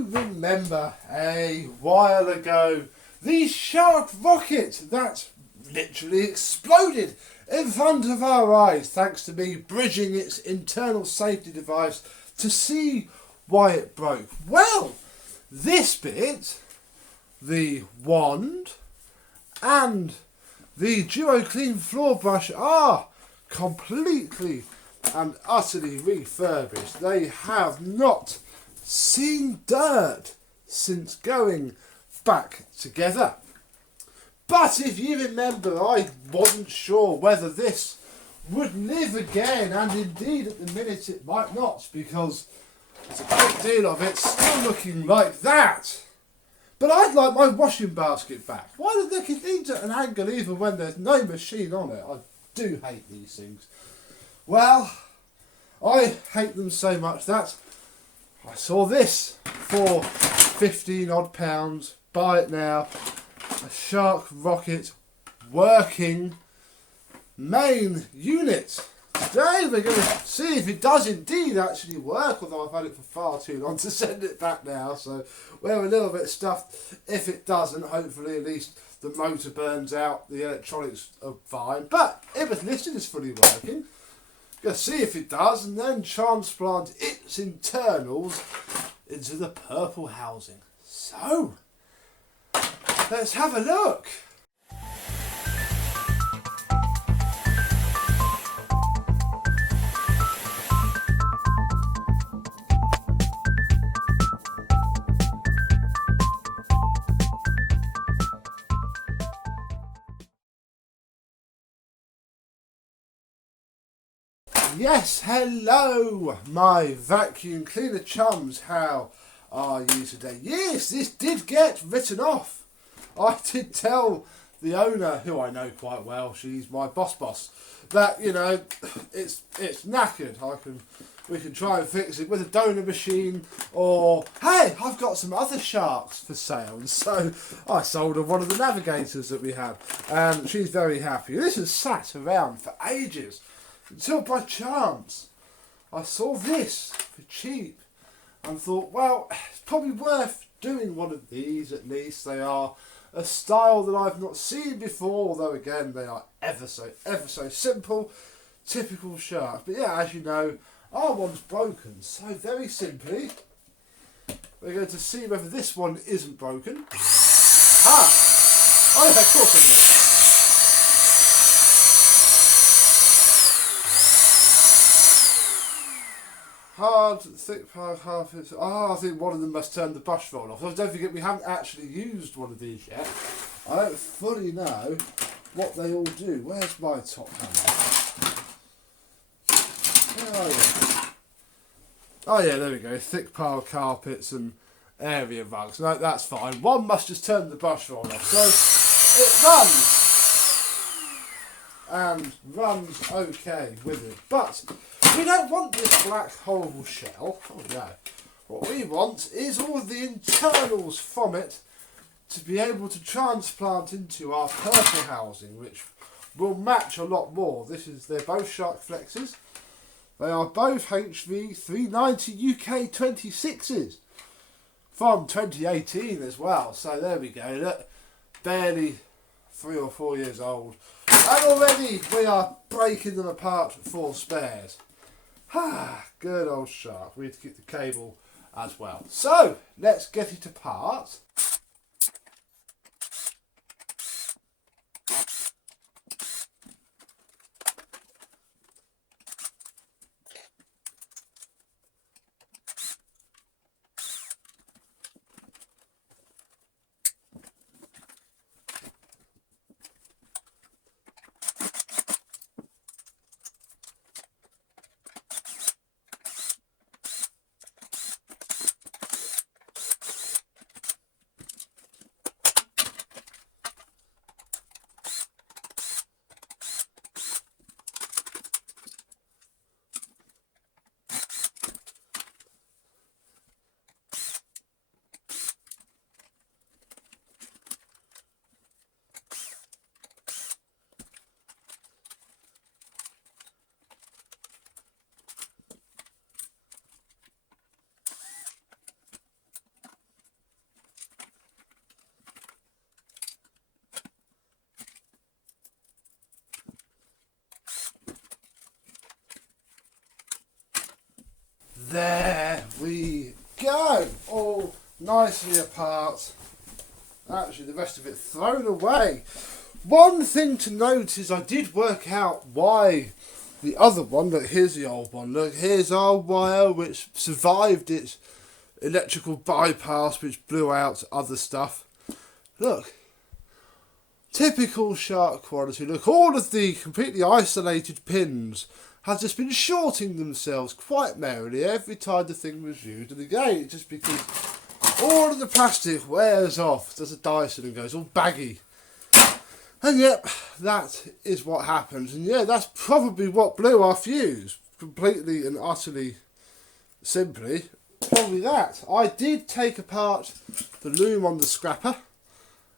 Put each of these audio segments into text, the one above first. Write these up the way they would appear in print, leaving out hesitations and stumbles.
you remember a while ago the shark rocket that literally exploded in front of our eyes thanks to me bridging its internal safety device to see why it broke? Well, this bit, the wand and the Duo Clean floor brush are completely and utterly refurbished. They have not seen dirt since going back together. But if you remember, I wasn't sure whether this would live again, and indeed at the minute it might not, because there's a great deal of it still looking like that. But I'd like my washing basket back. Why did they keep it at an angle even when there's no machine on it? I do hate these things. Well, I hate them so much that I saw this for £15 odd. Buy it now. A Shark Rocket working main unit. Today we're going to see if it does indeed actually work, although I've had it for far too long to send it back now, so we're a little bit stuffed if it doesn't. Hopefully at least the motor burns out, the electronics are fine, but it was listed as fully working. Going to see if it does and then transplant its internals into the purple housing. So, let's have a look. Yes, hello my vacuum cleaner chums, how are you today? Yes, this did get written off. I did tell the owner, who I know quite well, she's my boss, that, you know, it's knackered. We can try and fix it with a donor machine, or hey, I've got some other sharks for sale. And so I sold her one of the navigators that we had, and she's very happy. This has sat around for ages until by chance I saw this for cheap and thought, well, it's probably worth doing one of these at least. They are a style that I've not seen before, although again they are ever so simple, typical shark. But yeah, as you know, our one's broken, so very simply we're going to see whether this one isn't broken. Ah! Oh yeah, of course it is. Hard, thick power, half it. I think one of them must turn the brush roll off. Don't forget, we haven't actually used one of these yet. I don't fully know what they all do. Where's my top hammer? Where are you? Oh yeah, there we go. Thick pile carpets and area rugs. No, that's fine. One must just turn the brush roll off. So it runs. And runs okay with it. But we don't want this black horrible shell. Oh no. What we want is all of the internals from it to be able to transplant into our purple housing, which will match a lot more. They're both Shark Flexes. They are both HV390 UK 26s from 2018 as well. So there we go. Look, barely 3 or 4 years old. And already we are breaking them apart for spares. Ah, good old Shark. We need to keep the cable as well. So, let's get it apart. nicely apart. Actually, the rest of it thrown away. One thing to note is I did work out why the other one, look, here's the old one, look, here's our wire which survived its electrical bypass which blew out other stuff. Look, typical Shark quality. Look, all of the completely isolated pins have just been shorting themselves quite merrily every time the thing was used. And again, it's just because all of the plastic wears off, does a Dyson and goes all baggy. And yep, that is what happens. And yeah, that's probably what blew our fuse. Completely and utterly, simply, probably that. I did take apart the loom on the scrapper,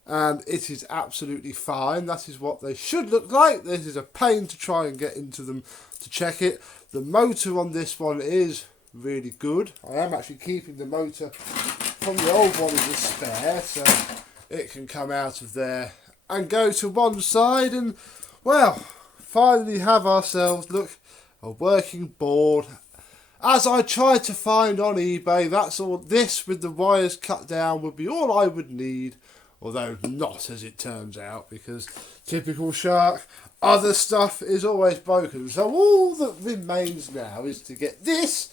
and it is absolutely fine. That is what they should look like. This is a pain to try and get into them to check it. The motor on this one is really good. I am actually keeping the motor from the old one as a spare, so it can come out of there and go to one side, and well, finally have ourselves, look, a working board. As I tried to find on eBay, that's all. This with the wires cut down would be all I would need, although not as it turns out, because typical Shark, other stuff is always broken. So all that remains now is to get this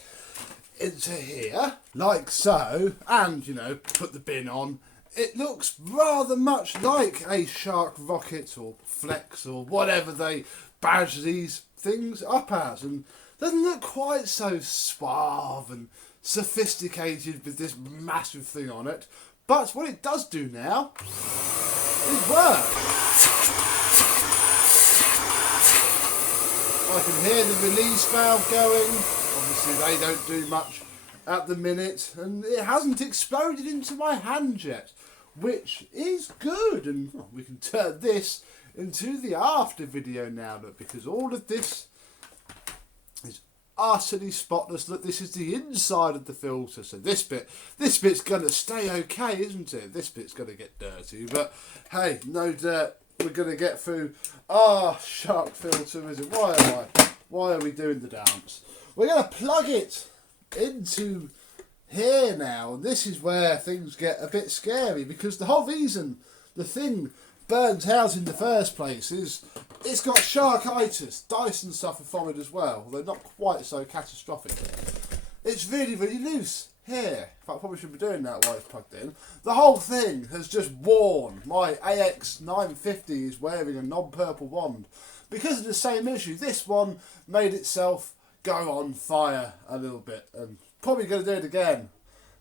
into here, like so, and, you know, put the bin on. It looks rather much like a Shark rocket or Flex or whatever they badge these things up as, and doesn't look quite so suave and sophisticated with this massive thing on it. But what it does do now is work. I can hear the release valve going. Obviously they don't do much at the minute, and it hasn't exploded into my hand yet, which is good. And well, we can turn this into the after video now, look, because all of this is utterly spotless. Look, this is the inside of the filter, so this bit's gonna stay okay, isn't it? This bit's gonna get dirty, but hey, no dirt. We're gonna get through our Shark filter, is it? Why are we doing the dance? We're gonna plug it into here now, and this is where things get a bit scary, because the whole reason the thing burnt out in the first place is it's got sharkitis. Dyson suffer from it as well, although not quite so catastrophic. It's really, really loose here. In fact, I probably should be doing that while it's plugged in. The whole thing has just worn. My AX950 is wearing a non-purple wand. Because of the same issue, this one made itself go on fire a little bit, and probably going to do it again.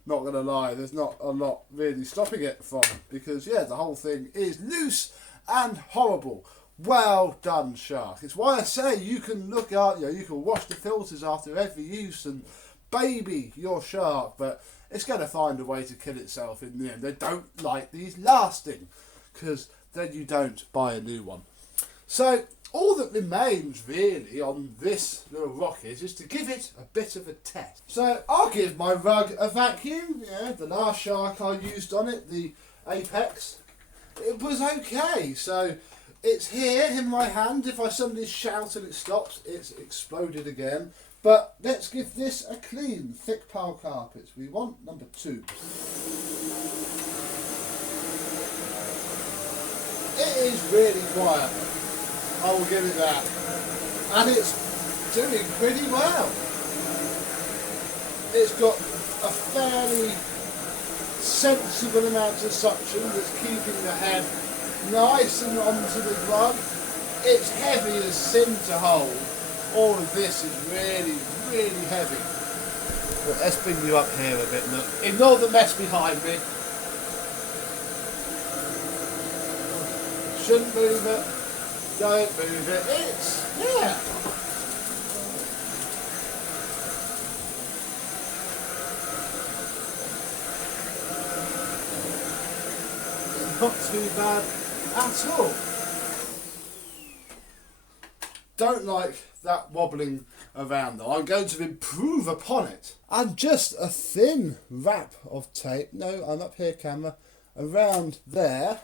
Not going to lie, there's not a lot really stopping it from, because yeah, the whole thing is loose and horrible. Well done, Shark. It's why I say you can look out, you know, you can wash the filters after every use and baby your Shark, but it's going to find a way to kill itself in the end. They don't like these lasting, because then you don't buy a new one. So all that remains really on this little rocket is to give it a bit of a test. So I'll give my rug a vacuum. Yeah, the last Shark I used on it, the Apex, it was okay. So it's here in my hand. If I suddenly shout and it stops, it's exploded again. But let's give this a clean, thick pile carpet. We want number 2. It is really quiet. I will give it that. And it's doing pretty well. It's got a fairly sensible amount of suction that's keeping the head nice and onto the rug. It's heavy as sin to hold. All of this is really, really heavy. But let's bring you up here a bit, look. Ignore the mess behind me. Shouldn't move it. Don't move it. It's, yeah. Not too bad at all. Don't like that wobbling around though. I'm going to improve upon it. And just a thin wrap of tape, no, I'm up here camera, around there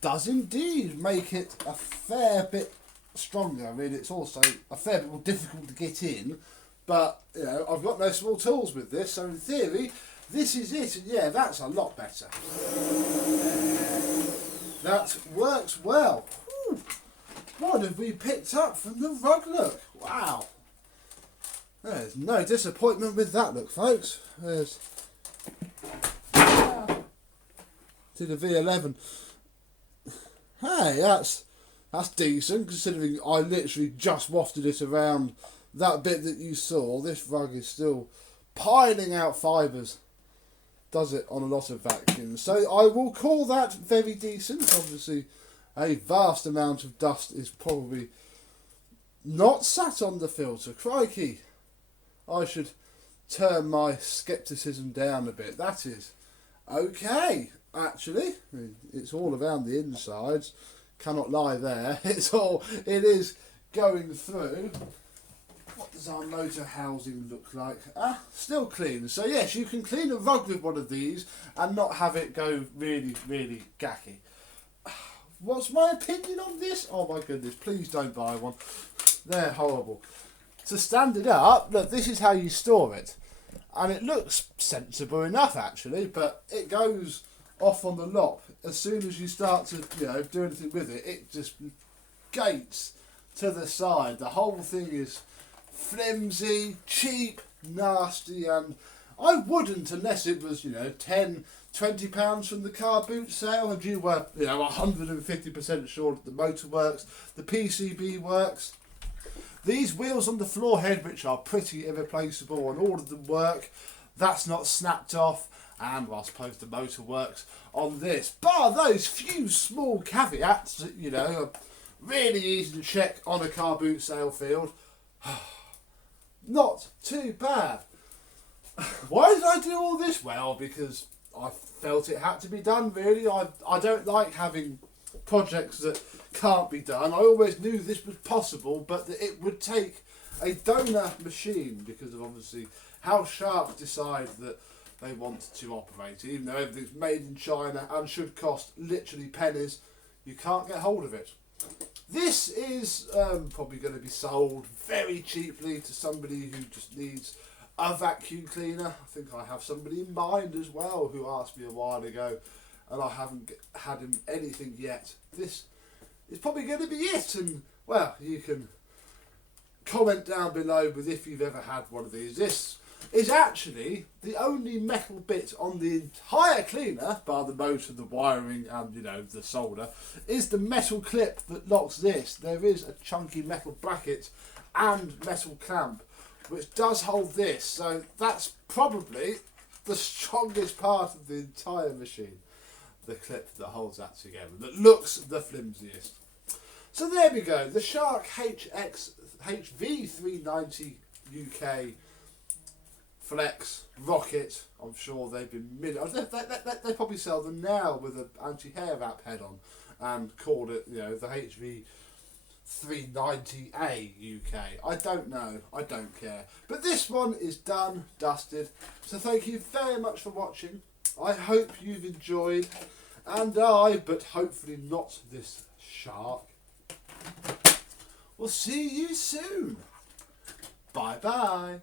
does indeed make it a fair bit stronger. I mean, it's also a fair bit more difficult to get in, but you know, I've got no small tools with this, so in theory this is it, and yeah, that's a lot better. That works well. Whew. What have we picked up from the rug look? Wow. There's no disappointment with that look, folks. There's to the V11. Hey, that's decent considering I literally just wafted it around that bit that you saw. This rug is still piling out fibres. Does it on a lot of vacuums. So I will call that very decent. Obviously, a vast amount of dust is probably not sat on the filter. Crikey. I should turn my scepticism down a bit. That is okay, actually. It's all around the insides. Cannot lie there. It is going through. What does our motor housing look like? Still clean. So yes, you can clean a rug with one of these and not have it go really, really gacky. What's my opinion on this? Oh my goodness, please don't buy one. They're horrible. To stand it up, look, this is how you store it. And it looks sensible enough actually, but it goes off on the lop. As soon as you start to, do anything with it, it just gates to the side. The whole thing is flimsy, cheap, nasty, and I wouldn't unless it was, £10-20 from the car boot sale and you were, 150% sure that the motor works, the PCB works. These wheels on the floor head, which are pretty irreplaceable and all of them work, that's not snapped off, and well, I suppose the motor works on this. Bar those few small caveats that, are really easy to check on a car boot sale field. Not too bad. Why did I do all this? Well, because I felt it had to be done, really. I don't like having projects that can't be done. I always knew this was possible, but that it would take a donor machine because of obviously how Shark decide that they want to operate. Even though everything's made in China and should cost literally pennies, you can't get hold of it. This is probably going to be sold very cheaply to somebody who just needs a vacuum cleaner. I think I have somebody in mind as well who asked me a while ago, and I haven't had him anything yet. This is probably going to be it, and well, you can comment down below with if you've ever had one of these. This is actually the only metal bit on the entire cleaner, bar the motor, the wiring and the solder, is the metal clip that locks this. There is a chunky metal bracket and metal clamp which does hold this, so that's probably the strongest part of the entire machine. The clip that holds that together, that looks the flimsiest. So there we go, the Shark HV390 UK Flex Rocket. I'm sure they've been they probably sell them now with an anti-hair wrap head on and called it, the HV390A UK. I don't know, I don't care. But this one is done, dusted. So thank you very much for watching. I hope you've enjoyed, and but hopefully not this shark. We'll see you soon. Bye bye.